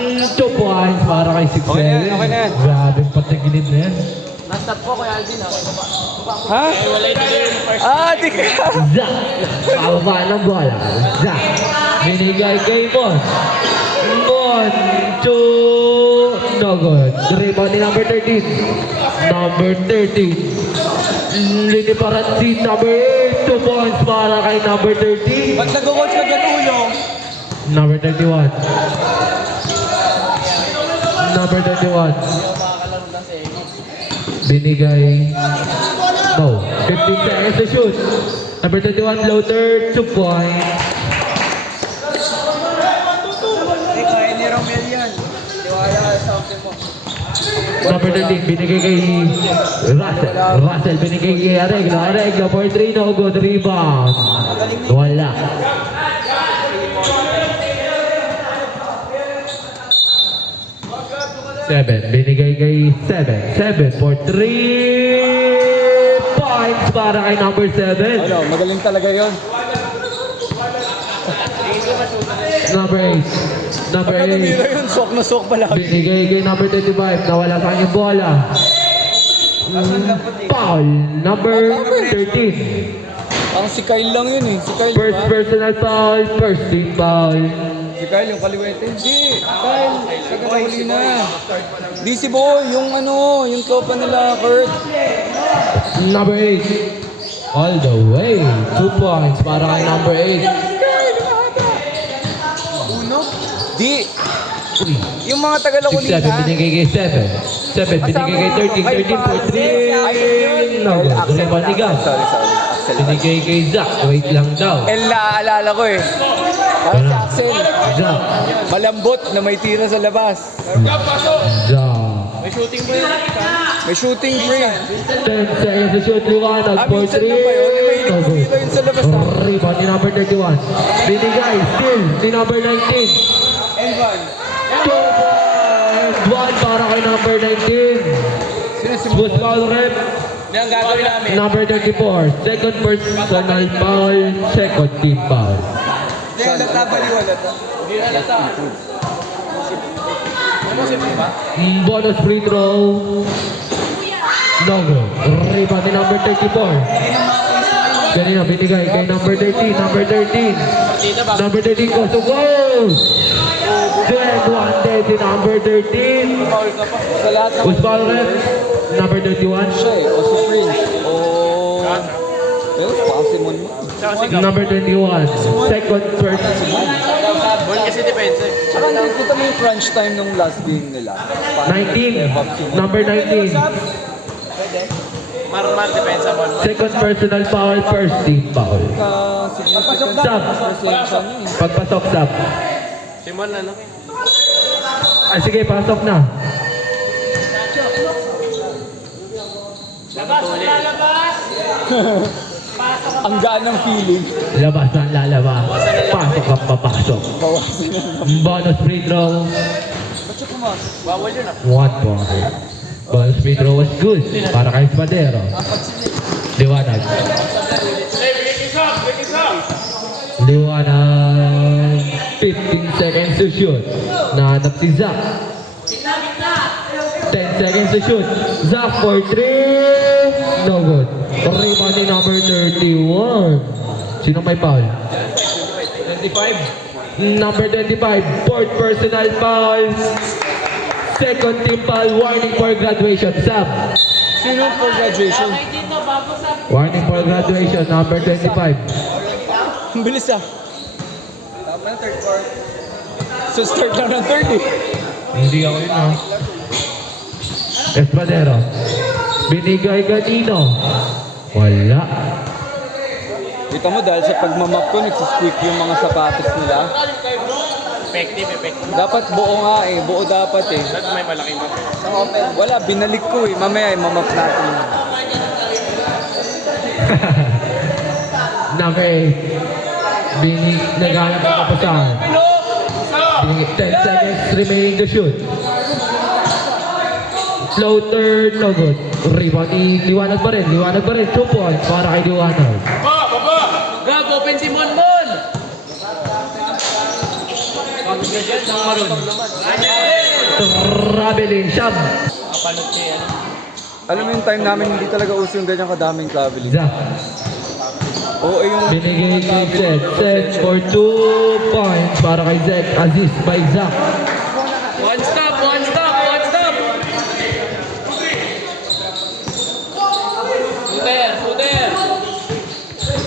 2 points para kay 6-7. Okay na yan, okay na yan. Grabe patigilid na yan. Nastop po, Kuya Alvin. Okay pa ba? Ha? Wala yung first. Di ka. Zach! Pababa ng bola. Zach! Binigay kay Bon. Bon to... No good. Rebound ni number 13. Number 13. Liniparan si number 8. 2 points para kay number 13. Ba't nag-watch ka dyan ulo? Number 31. Number 31. Binigay. No. 15 seconds to shoot. Number 31 floater. 2 points. Hindi, kaya ni Romel yan. Tiwala sa akin mo. Number 13. Binigay kay Russell. Russell binigay kay Aregla. Aregla for 3. No good. Rebound. Wala. Seven. Binigay kay 7. 7 for 3 points para kay number 7. Ano, magaling talaga yon. Number 8. Number Pagka tumira 8. yun, sok na sok pala. Binigay kay number 25. Nawala sa kanyang bola. Foul. Number 13. Ang si Kyle lang yun eh. Si Kyle, First diba? personal foul. First team foul. Si Kyle, yung kaliwete. Hindi, Kyle, kagahuli na. Di si Boy, yung ano, yung tropa nila, Kurt. Number 8. All the way. 2 points para kay number 8. Uno? Di. Uy. Yung mga 6-7 Tagalakulitan. binigay kay 7. 7 binigay kay 13. 13 for 3. No, Rebound ni Gab. Sorry. Axel. Binigay kay Zach. Wait lang daw. Naalala ko eh. Parang si Axel. Zach. Malambot na may tira sa labas. Zach. May shooting po yun. May shooting free. 10 seconds to shoot. Liwanag for 3. Minsan lang ba yun? May No good. tira yun sa labas ha. Rebound ni number 31. Binigay. Still ni number 19. And one. 2 points. 1 para kay number 19. Boost foul rep. Yan ang gagawin namin. Number 34. Second personal foul. Second team foul. Hindi, halata baliwala to. Hindi na lata. Ano si ba? Bonus free throw. No good. Rebound ni number 34. Ganyan binigay kay number 13. Number 13. Dito ba? Number 13 goes to goal. Then one day si number 13. Foul ka pa. Sa lahat ng... Who's foul rep? Number 31. Siya eh. O si Prince. O... Pero baka Simon mo. Number 21. Second person. Bon kasi depensa eh. Tsaka nakikita mo yung crunch time nung last game nila. 19. Number 19. Marmar depensa bon. Second personal foul. First team foul. Significant Stop. presensya niya eh. Pagpasok, stop. Simon ano? Ah, sige, pasok na. Ang gaan ng feeling. Labas na ang lalabas. Pasok ang papasok. Bawasan na. Bonus free throw. Ba't siya pumasok? Bawal yun ah. 1 point. Bonus free throw was good. Para kay Spadero. Liwanag. Liwanag. 15 seconds to shoot. Nahanap si Zach. 10 seconds to shoot. Zach for 3. No good. Rebound ni number 31. Sino may foul? 25. Number 25. Fourth personal foul. Second team foul. Warning for graduation. Sam. Sino for graduation? Warning for graduation. Number 25. Ang bilis ah. Tama na third part. So start lang ng third eh. Hindi ako yun ah. Espadero. Binigay kanino? Wala. Kita mo dahil sa pagmamap ko, nagsisqueak yung mga sapatos nila. Effective. Dapat buo nga eh. Buo dapat eh. Ba't may malaki map? Wala, binalik ko eh. Mamaya mamap natin. Number 8. Naghanap ang kapasahan. 10 seconds remaining to shoot. Floater, no good. Rebound ni Liwanag pa rin. 2 points para kay Liwanag. Grab, open si Monmon! Traveling Sham. Alam mo yung time namin, hindi talaga uso yung ganyan kadaming traveling. Zach. Oo, yung Binigay kay Zed. Zed for 2 points para kay Zed. Assist by Zach. One stop, one stop, one stop. Shooter.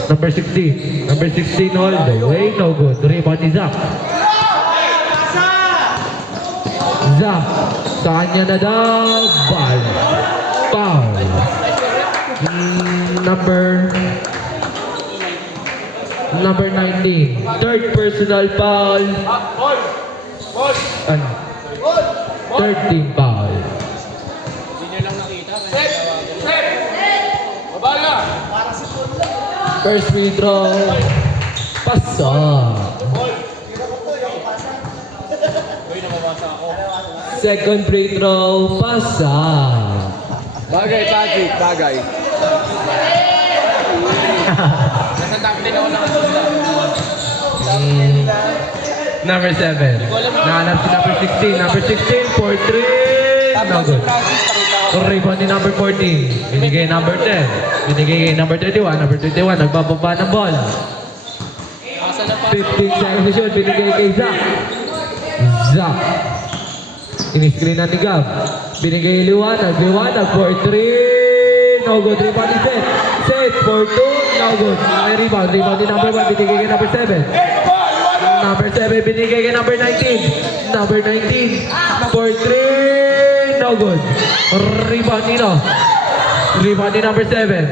Number 16. Number 16 all the way. No good. Rebound ni Zach. Zach. Sa kanya na daw. Ball. Foul. Number 19. Third personal foul. Ano? Third team foul. Hindi nyo lang nakita. Babala. First free throw. Pasa. Second free throw. Pasa. bagay, Patrick, bagay. Nasa top 10 ako lang. Number 7. Nahanap si number 16. Number 16 for 3. No Tapos si good. Francis, nakita ko. Rebound ni number 14. Binigay number 10. Binigay kay number 31. Number 21. Nagbababa ng ball. Asa na pa? 15 seconds to shoot. Binigay kay Zach. Zach. Iniscreen na ni Gab. Binigay liwanag. Liwanag for 3. No good. Rebound ni Seth. Seth for 2. No good. May rebound. Rebound ni number 1. Binigay kay number 7. Number 7. Binigay kay number 19. Number 19 for 3. No good. Rebound ni no. Rebound ni number 7.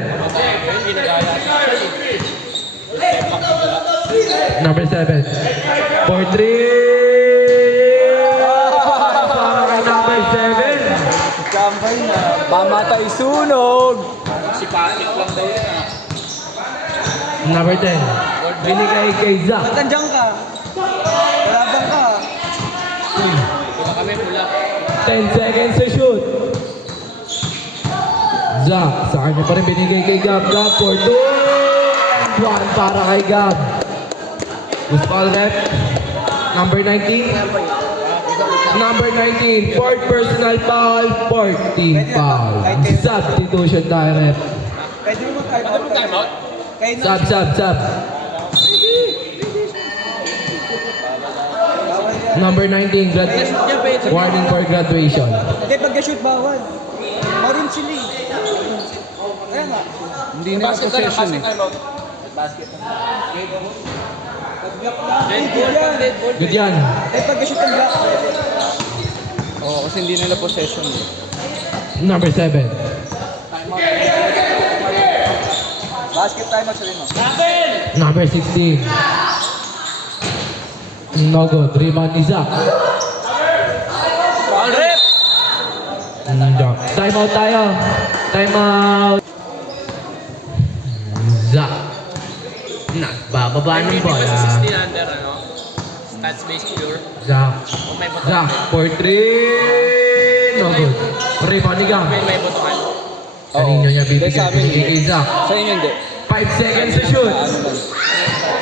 Number 7 for 3. Para kay number 7. Kambay na. Pamatay sunog. Si Patrick lang daw yun ah. Number 10. Binigay kay Zach. Ba't nandiyan ka? Malabang ka. Pula kami, pula. 10 seconds to shoot. Zach. Sa kanya pa rin binigay kay Gab. Gab for 2. 1 para kay Gab. Who's foul rep? Number 19. Number 19. Fourth personal foul. Fourth team foul. Substitution tayo rep. Pwede mo mag-time out. Time out. Kayo na. Sub. Number 19, warning for graduation. Hindi, pag-shoot bawal. Maroon sila eh. Kaya nga. Hindi nila possession eh. Good yan. Eh, pag-shoot ang block. Oo, kasi hindi nila possession eh. Number 7. Basket time at sarino. Number 16. No good. Rebound ni Zach. Foul rep. Time out tayo. Time out. Zach. Nagbababa ng Hindi ba bola. sa 16 under ano? Stats based pure. Zach. O may botohan. Zach for 3. No good. Rebound ni Gab. May botohan. Kanino niya Hindi, sa amin bibigyan kay hindi. Zach. Sa inyo hindi. 5 seconds to shoot.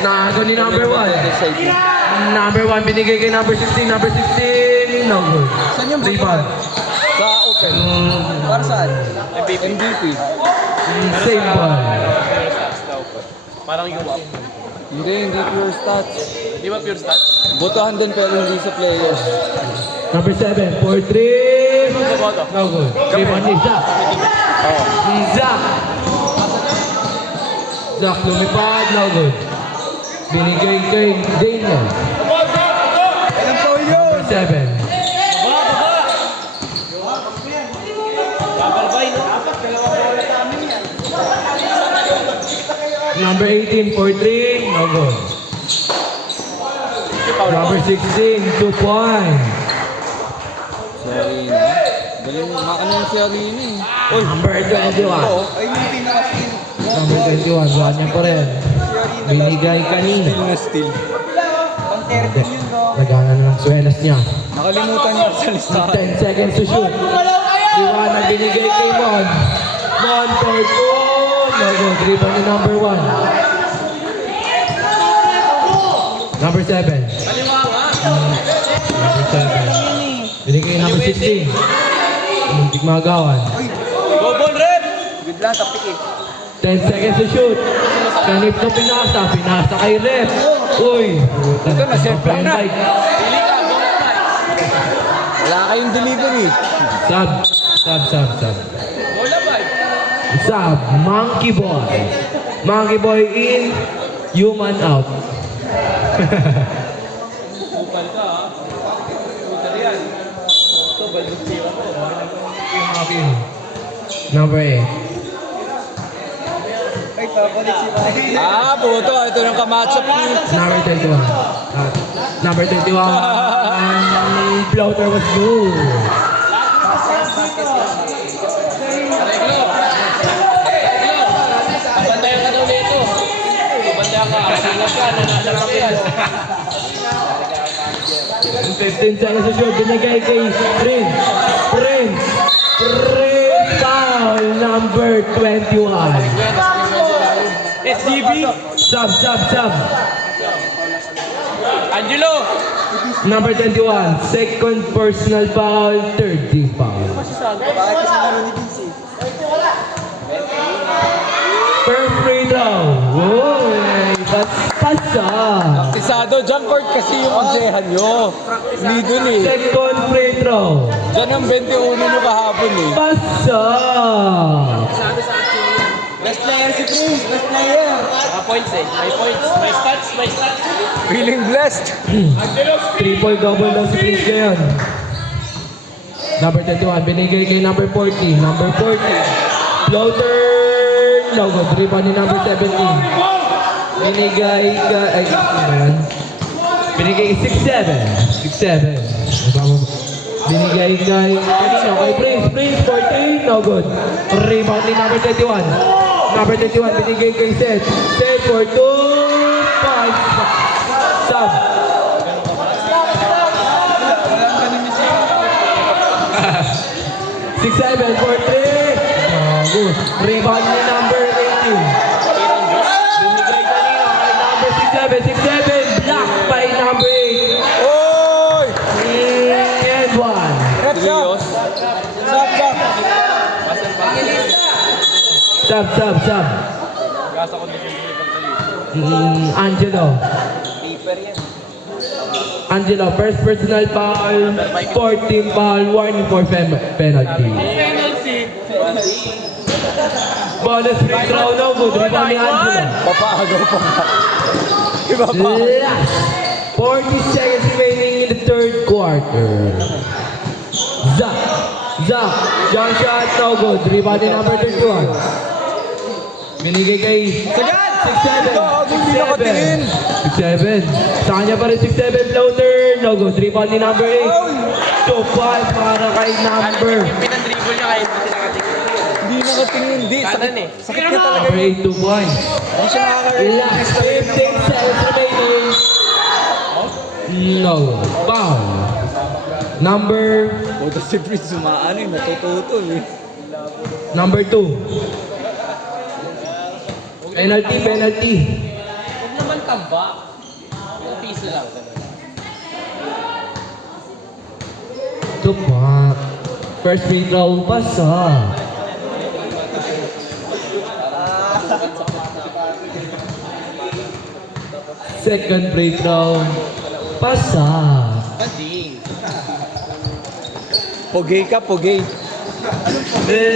Naago ni number 1. Number 1 binigay kay number 16. Number 16. No good. Saan yung Rebound. Sa open. Para saan? MVP. MVP. Same ball. Pure stats daw po. Parang UAP. Hindi pure stats. Di ba pure stats? Botohan din pero hindi sa players. Number 7 for 3. Boto. No good. Rebound ni Zach. Oo. Zach. Zach lumipad. No good. Binigay kay Daniel. Ilang foul yun? Number 7. Number 18 for 3. No good. Number 16, 2 points. Si Arena. Galing ano yung si Arena eh. Uy, Number 21. oo. Ay, yung pinaka-steal. Number 21, buwan niya pa rin. Binigay kanina. Steal na steal. Pang 13 yun, no? Nagana na ng swelas niya. Nakalimutan niya sa listahan. 10 seconds to shoot. Liwanag binigay kay Mon. Mon for 2. No good. Rebound ni number 1. Number 7. Kaliwa nga. Number 7. Binigay number 16. Muntik magawan. Go ball, Red! Good lang, tapik eh. 10 seconds to shoot. Kanip na pinasa. Pinasa kay Ref. Uy. Ito na, set lang na. Pili ka, bonus fight. Wala kayong delivery. Sub. Bola fight. Sub. Monkey Boy. Monkey Boy in. Human out. Bukal ka ha. Bukal yan. Ito, balot tira mo. Number 8. Buto. Ito yung kamatchup ni... Number 21. Number 21. Floater was good. Reglo. Bantayan ka daw nito. Bantayan ka. Singas ka. Nananap ka yan. 15 seconds to shoot. Binigay kay Prince. Foul number 21. SDB. Sub. Angelo. Number 21. Second personal foul. Third team foul. First free throw. Uy, pasa. Isado, jump court kasi yung onsehan nyo. Hindi dun eh. Second free throw. Diyan ang 21 nyo kahapon eh. Pasa. Best player si Prince, best player. Mga points eh. May points. May stats. Feeling blessed. Triple double daw si Prince ngayon. Number 21, binigay kay number 40. Number 40. Floater. No good. Rebound ni number 17. Binigay kay... Ay, ano ba yan? Binigay kay 6'7". Binigay kay... Kanino? Kay Prince. 14. No good. Rebound ni number 21. Number 21, binigay kay Seth. Seth for 2 points. Sub. Six, seven, 4, 3. Rebound ni number 18. Binigay kanina kay number 6'7". Block by number 8. Oy! And 1. Red shot! Stop. Sub. Gasa ko din yung pagkalit. Angelo, first personal foul, 14 foul, warning for penalty. Bonus free throw, no good. Rebound ni Angelo. Papaagaw pa nga. Iba pa. Last 40 seconds remaining in the third quarter. Zach, jump shot, no good. Rebound ni number 31. Binigay kay Sagad! 6'7". Hindi nakatingin. 6'7". Sa kanya pa rin 6'7" floater. No good. Rebound ni number 8. 2 points para kay number. Yung pinandribble niya kahit hindi nakatingin. Hindi nakatingin. Hindi. Kanan eh. Sakit ka talaga. Number 8, 2 points. Hindi siya nakaka-realize. Last 15 seconds remaining. No. Foul. Number Boto si Prince sumaano eh. Natututo eh. Number 2. Penalty. Huwag naman tamba. Yung piso lang. Tupak. First free throw, pasa. Second free throw, pasa. Bading. Pogay ka, pogay.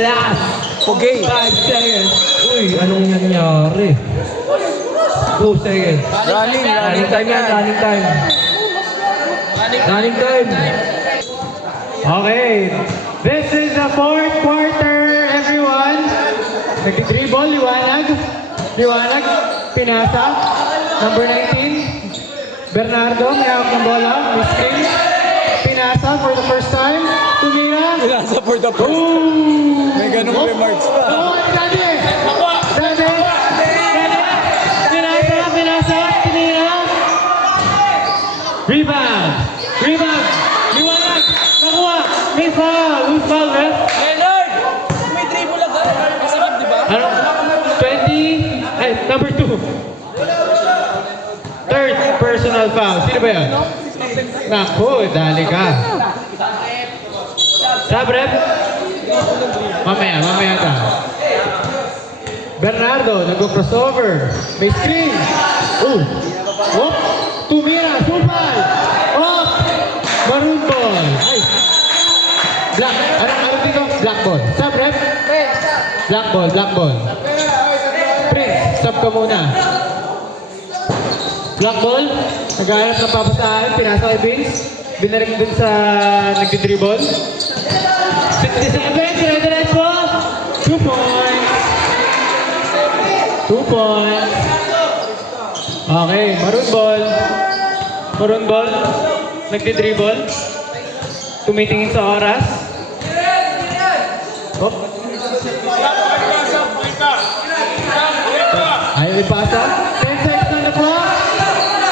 Last Pogay. 5 seconds. Uy, anong nangyari? 2 seconds. Running Running time yan, running time. Running time. Okay, this is the fourth quarter, everyone. Nag-dribble, liwanag, pinasa, number 19, Bernardo, may hawak ng bola, may screen, pinasa for the first time, tumira, Pinasa for the first. May ganong remarks pa. pinasa, tumira, rebound, liwanag, nakuha, may foul, who's foul, ref? Leonard! May dribble agad. Masakit, di ba? Ano? 20, ay, number 2. Third personal foul. Sino ba yan? Naku, dali ka. Sabrep? Mamaya ka. Bernardo, nag-crossover. May screen. Whoop. Tumira, supal. Oh, maroon ball. Ay. Black. Ano dito? Black ball. Sabrep? Black ball. Prince, stop ka muna. Black ball. Naghahanap ng papasahan. Pinasa kay Vince. Binaring dun sa nagdidribble. 67, dire-diretso po. 2 points. 2 points. Okay, maroon ball. Nagdidribble. Tumitingin sa oras. Hop. Ayaw ipasa. 10 seconds on the clock.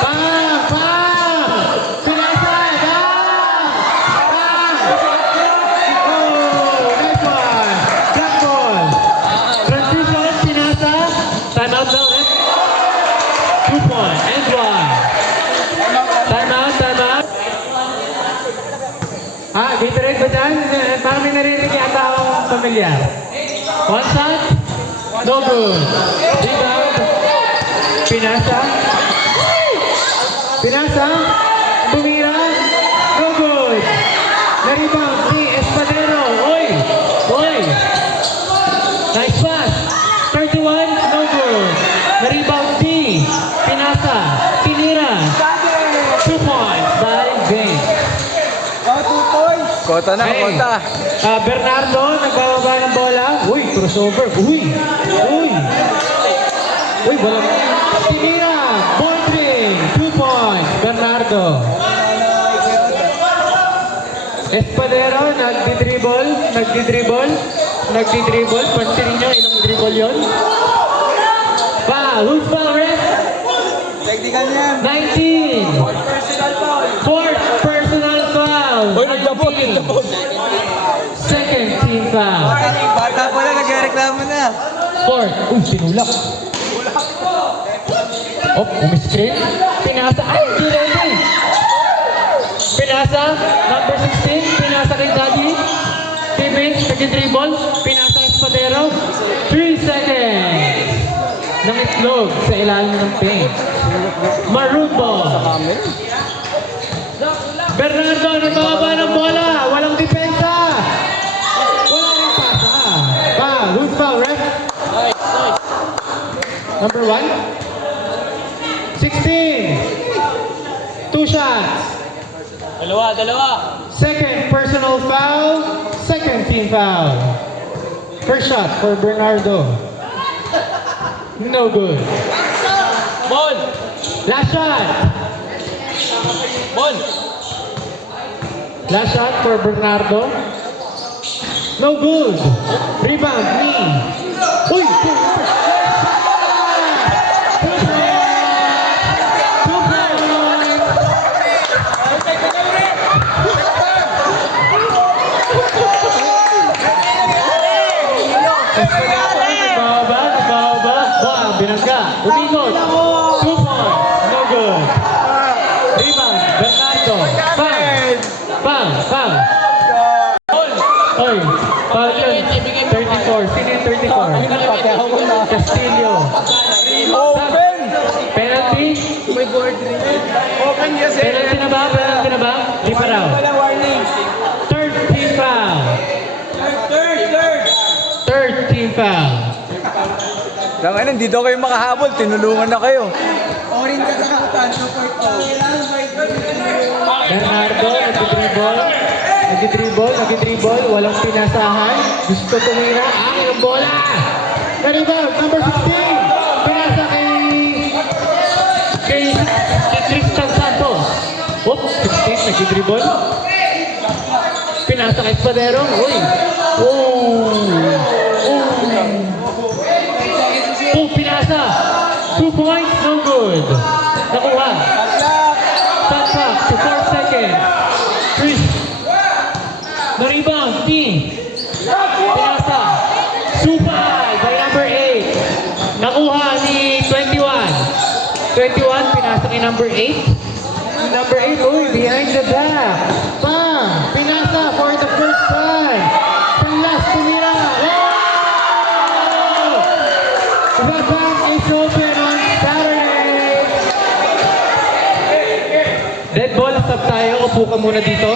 Bang! Pinasa! Oh, nice one. Black ball. Transition, pinasa. Time out now, eh? 2 points. And 1. Time out. Gatorade ba dyan? Parang may narinig yata akong pamilyar. One shot. No good. Rebound. Pinasa. Tumira. No good. Na-rebound ni Espadero. Oy. Nice pass. 31. No good. Na-rebound ni Pinasa. Tinira. 2 points by Vince. Kota na, Hey. kota. Bernardo, nagbababa ng bola. Uy, crossover. Uy, walang tinira. Bondring. 2 points. Bernardo. Espadero, nagdidribble. Pansinin nyo, ilang dribble yun? Who's foul, ref? Technical yan. 19. Fourth personal foul. Uy, nagdabot. Second team foul. Bata pala, nagreklamo na. Fourth. Sinulak. Umiscreen. Pinasa. Ay, hindi ready. Pinasa. Number 16. Pinasa kay Daddy. Pivot. Nag-dribble. Pinasa kay Espadero. 3 seconds. Nangitlog sa ilalim ng paint. Maroon ball. Bernardo, nagbababa ng bola. Walang depensa. Walang pasa. Who's foul, ref? Number 1. 16. 2 shots. Dalawa. Second personal foul. Second team foul. First shot for Bernardo. No good. Ball. Last shot. Ball. Last shot for Bernardo. No good. Rebound, knee. Uy! 2 points. Nagbawa. Binangga. Umikot. 2 points. No good. Rebound. Bernardo. Foul. Oy. Foul yun. 34. Sino yung 34? Castillo. Open! Penalty? Open yes eh. Penalty na ba? Di pa raw. Wala warning. Third team foul. Third team foul. Lang hindi daw kayo makahabol. Tinulungan na kayo. Bernardo, nagdidribble, walang pinasahan. Gusto tumira, akin ang bola. Na-rebound, number 16. Pinasa kay Tristan Santos. 16, nagdidribble. Pinasa kay Espadero. Uy. Pinasa. 2 points, no good. Nakuha. Stop clock to 4 seconds. Chris. Na-rebound. Pinasa. Supal by number 8. Nakuha ni 21. 21, pinasa kay number 8. Number 8, Uy, behind the back. Bam! Pinasa for the first time. Pinlas, tumira. Oh! The bank is open on Saturday. Dead ball, stop tayo. Upo ka muna dito.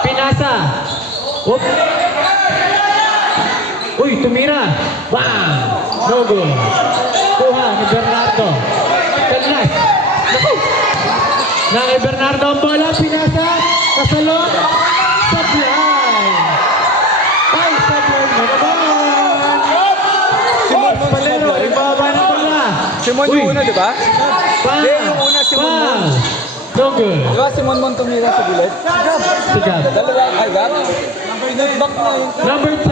Pinasa. Oop. Uy, tumira. Bam! No good. Kuha ni Bernardo. Pinlas. Naku! Na kay Bernardo ang bola. Pinasa. Kasalot. Sablay. Ay, sablay mo naman. Simon Mon Palero, Sablay. ibaba ng bola. Simon Uy. yung una, di ba? Bam! Hindi, yung una si Mon Mon. Bam! No good. Di ba si Mon Mon tumira sa gilid? Sigab. Dalawa, ay gab. Pinagback na yung Number 10.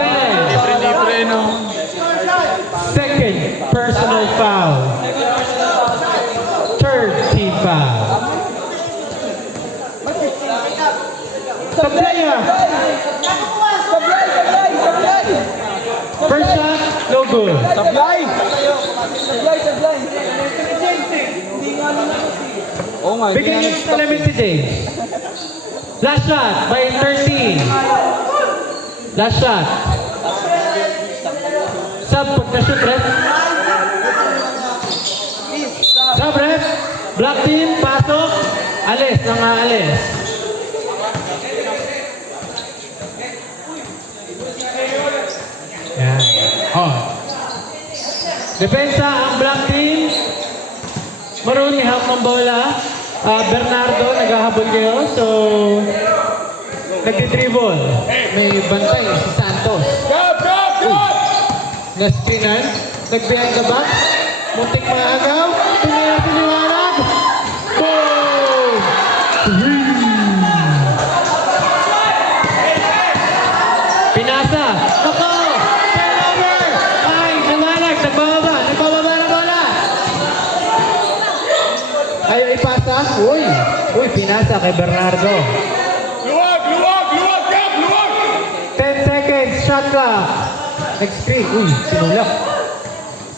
libre, no? Second personal foul. Third team foul. Sablaya. Sablay! First shot, no good. Sablay! Sablay! Oo nga, hindi Bigyan nga niyo ng nag-stop. salamin si James. Last shot by 13. Last shot. Sub, pag na-shoot, ref. Sub, ref. Black team, pasok. Alis, alis. Yan. Oh. Depensa ang black team. Maruni hawak ng bola. Bernardo, naghahabol kayo. So, nagdi-dribble. May bantay, si Santos. Na-screenan. Nag-behind the back. Muntik mga agaw. Tumira si Liwanag. Boom! Pinasa. Ako! Turnover! Ay, Liwanag. Nagbababa ng bola. Ay, ipasa. Uy, pinasa kay Bernardo. Luwag! 10 seconds, shot clock. Next screen. Uy, sinulak.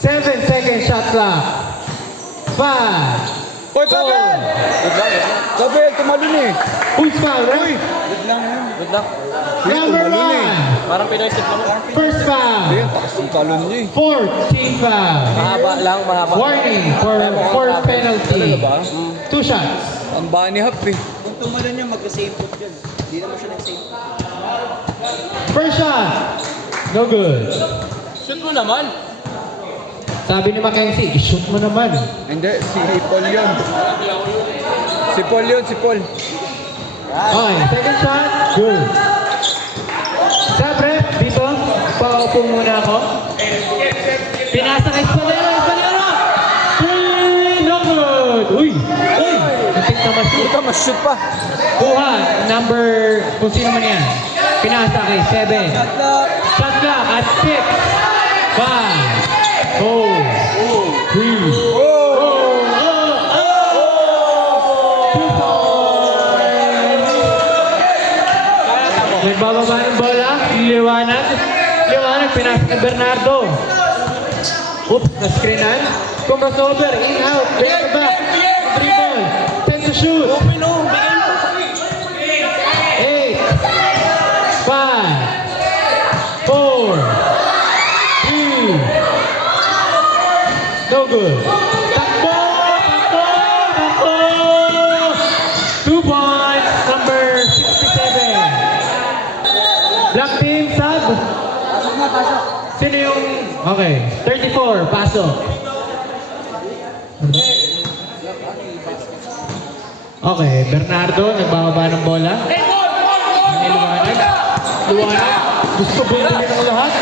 7 seconds, shot clock. 5. Hoy, Tabel! Tabel, tumalun eh. Who's foul, right? Good lang yun. Good lang. Number tumalun 1. Parang Pinoy step lang. First foul. Hindi, takas yung talon niya eh. Fourth team foul. Mahaba. Warning for fourth penalty. Talaga ba? 2 shots. Ang bani hap eh. Kung tumalon niya, magka-same foot yun. Hindi naman siya nag-same foot. First shot. No good. Shoot mo naman. Sabi ni Mackenzie, i-shoot mo naman. Hindi, si Paul yun. Si Paul. Okay, second shot. Good. Sabre, dito. Paupo muna ako. Pinasa kay Espadero. No good. Uy. Napit na Hindi ma-shoot. ka mas-shoot pa. Kuha, number, kung sino man yan. Pinasa kay 7. Shot clock at 6. 5. 4. 3. Nagbababa ng bola, Liwanag, pinasa kay Bernardo. Oops, na-screenan. Kung crossover, in, out, bring it back. Dribble, 10 to shoot. 8, 5, 4, 3. No good. Takbo! 2 points, number 67. Black team, sub. Sino yung... Okay, 34, pasok. Okay, Bernardo, nagbababa ng bola. Liwanag. Gusto bumili ng lahat.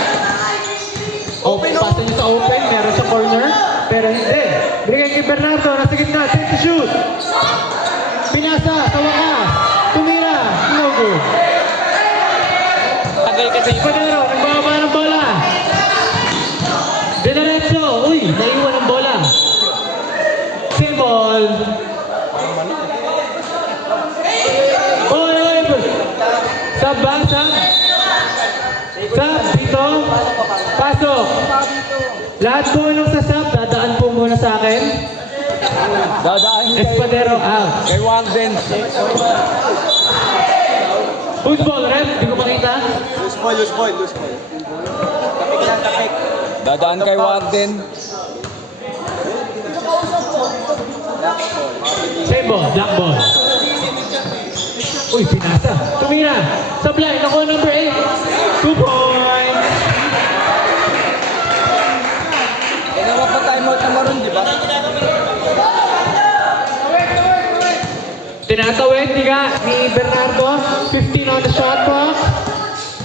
Pasa niyo sa open, meron sa corner. Pero hindi. Bigay kay Bernardo, nasa gitna, take to shoot. Pinasa, sa wakas. Tumira, no good. Tagal kasi. Espadero, nagbababa ng bola. Dinerecho, uy, naiwan ang bola. Symbol. Oy, sab ba? Sab, dito. Pasok. Lahat po anong sa sab, dadaan po muna sa akin. Dadaan kay, Espadero out. kay Warden. Who's ball, ref? Di ko makita. Loose ball. Tapik lang, tapik. Dadaan kay Warden. Same ball, black ball. Uy, pinasa. Tumira. Sablay, nakuha number 8. 2 points. Kaya pa timeout na maroon, di ba? Tinatawid, tiga ni Bernardo. 15 on the shot clock.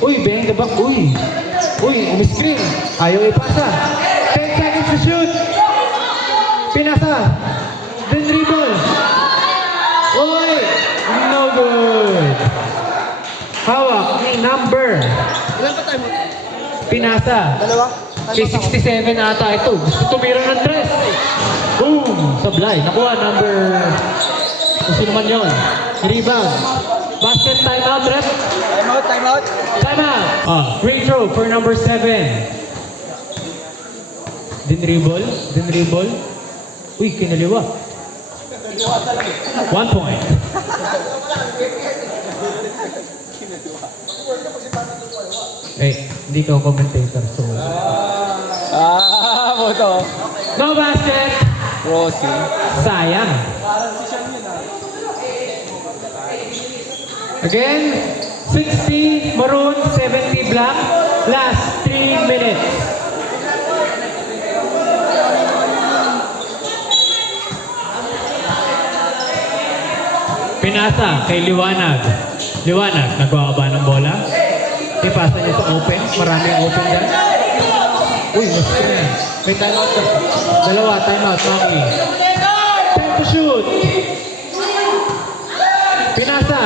Uy, bang the back. Uy, umiscreen. Ayaw ipasa. 10 seconds to shoot. Pinasa. Then dribble. Uy, no good. Hawak ni number. Ilan pa tayo mo? Pinasa. Dalawa? Kay 67 ata ito. Gusto tumira ng tres. Boom! Sablay. Nakuha number... Kung sino man yun. Rebound. Basket timeout, ref. Timeout. Timeout. Free throw for number 7. Din dribble. Uy, kinaliwa. 1 point. Hindi ka commentator, so... Moto. No basket! Rosie. Sayang. Again, 60 maroon, 70 black. Last 3 minutes. Pinasa kay Liwanag. Liwanag, nagawa ba ng bola? Ipasa niya sa open. Maraming open dyan. Uy, mas screen. May timeout ka. Dalawa, timeout, Maki. Time to shoot. Pinasa.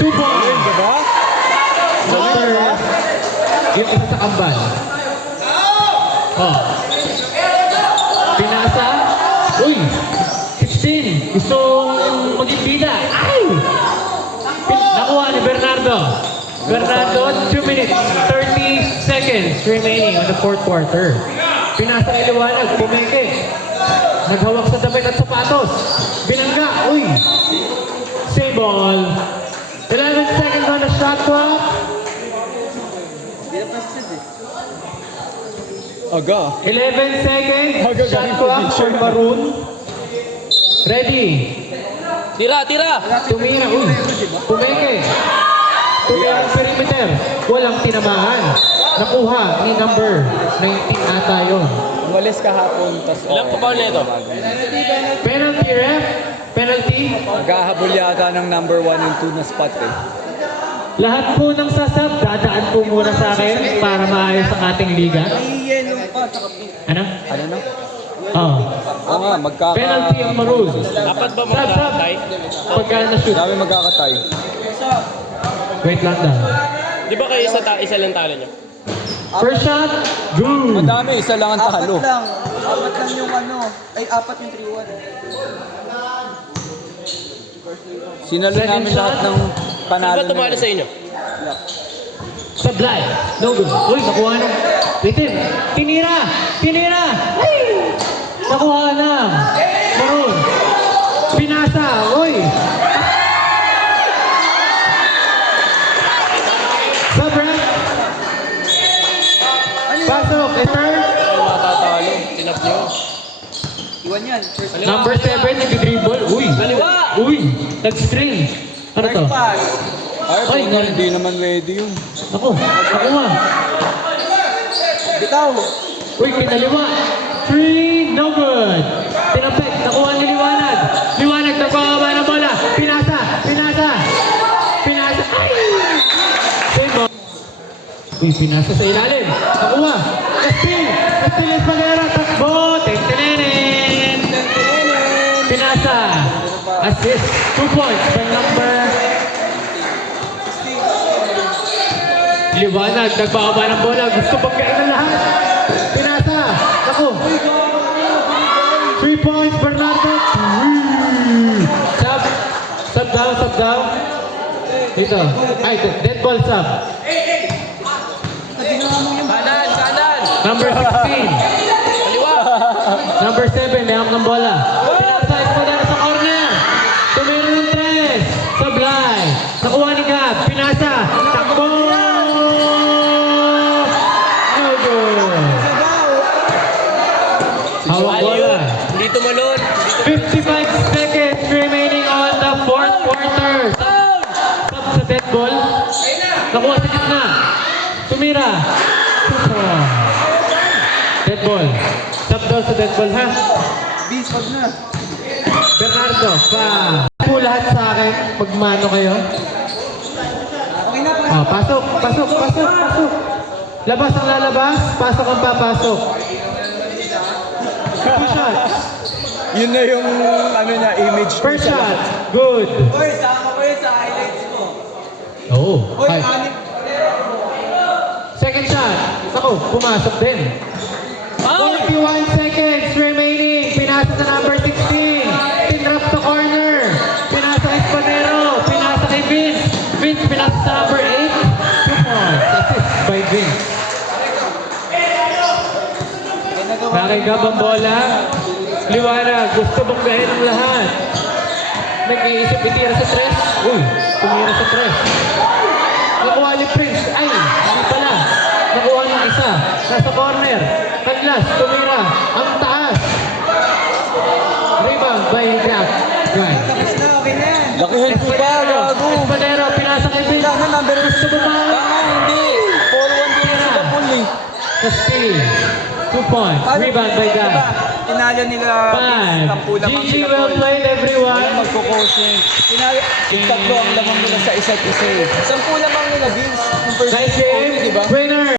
2 points. Diba? Number. Yung isa sa kambal. Oh. Pinasa. Uy. 16. Gustong maging bida. Ay! Nakuha ni Bernardo. Bernardo, 2 minutes, 30 seconds remaining on the fourth quarter. Pinasa kay Liwanag, pumeke. Naghawak sa damit at sapatos. Binangga, uy. Save ball. 11 seconds on the shot clock. Aga. 11 seconds, Aga, shot galing clock for position. Maroon. Ready. Tira! Tumira, uy. Pumeke. Tumira ang perimeter. Walang tinamaan. Nakuha ni number 19 ata yun. Umalis kahapon, tas Ilang pa ba nito? Penalty, ref. Penalty. Naghahabol yata ng number 1 and 2 na spot eh. Lahat po ng sasab, dadaan po muna sa akin para maayos ang ating liga. Yellow pa, saka pink. Ano? Ano na? Oh. Oo nga, Penalty ang Maroon. Dapat ba Sab, sab. magkakatay? Pagka na-shoot. Dami magkakatay. Wait lang daw. Di ba kayo isa lang talo nyo? First shot. Good. Madami, isa lang ang talo. Apat lang yung apat yung 3-1. Sinalo Second namin shot. lahat ng Sino panalo ba tumalo sa inyo? Sablay. No good. Uy, nakuha ng... Bitin. Tinira. Ay! Nakuha na. Maroon. Pinasa. Uy. Sabrad. Pasok. Return. Matatalo. Tinap nyo. Iwan yan. First Number 7, nag-dribble. Uy. Kaliwa! Uy. Nag-string. Ano to? pass. Ay, hindi naman ready yun. Ako. Nakuha. Bitaw. Uy, kinaliwa. 3, no good. Tinapit. Nakuha ni Liwanag. Liwanag, nagpakaba ng bola. Pinasa. Ay! Save ball. Uy, pinasa sa ilalim. Nakuha. Castil Espadera. Takbo. Tentenenen. Pinasa. Assist. 2 points by number... Liwanag, nagpakaba ng bola. Gusto pagkain ng lahat. Pinasa. Naku. 3 points, Bernardo. Sub daw. Dito. Ay, dead ball sub. Kanan! Number 16. Kaliwa! Number 7, may hawak ng bola. Pinasa Espadero sa corner. Tumira ng 3. Sablay. Nakuha ni Gab. Pinasa. Takbo! No good. Hawak bola. Hindi tumalon. 55 seconds remaining on the fourth quarter. Sub sa dead ball. Nakuha sa gitna. Tumira. Dead ball. Sub daw sa dead ball, ha? Bis, wag na. Bernardo, pa. Po lahat sa akin, magmano kayo. Okay na, Oh, pasok. Labas ang lalabas, pasok ang papasok. 2 shots. Yun na yung ano niya, image. First shot, good. Hoy, sama ko yun sa highlights mo. Oh, Hoy, five. anim. Second shot, ako, pumasok din. 41 seconds remaining. Pinasa sa number 16. Tinrap sa corner. Pinasa kay Espadero. Pinasa kay Vince. Vince pinasa sa number 8. 2 points. Assist by Vince. Nakigab ang bola. Liwanag. Gusto mong gahin ang lahat. Nag-iisip itira sa 3. Uy, tumira sa 3. Nakuha ni Prince. Ay, hindi pala. Nakuha ng isa. Nasa corner. Kaglas, tumira. Ang taas. Rebound by Jack. Right. Tapos na, okay na yan. Lakihan ko pa, gago. Espadero, pinasa kay Vince. Wala na, number Gusto mo ba? Tama, hindi. 4-1 din sa Kapul eh. Castillo. 2 points. Rebound by Jack. Tinalo nila. 5. Tampulang ang GG, sila well Paul. played everyone. Magko-coaching. Tinalo, yung tatlo ang lamang nila sa isa't isa eh. 10 lamang nila, Vince. Yung first Nice game, game. di ba? Winner.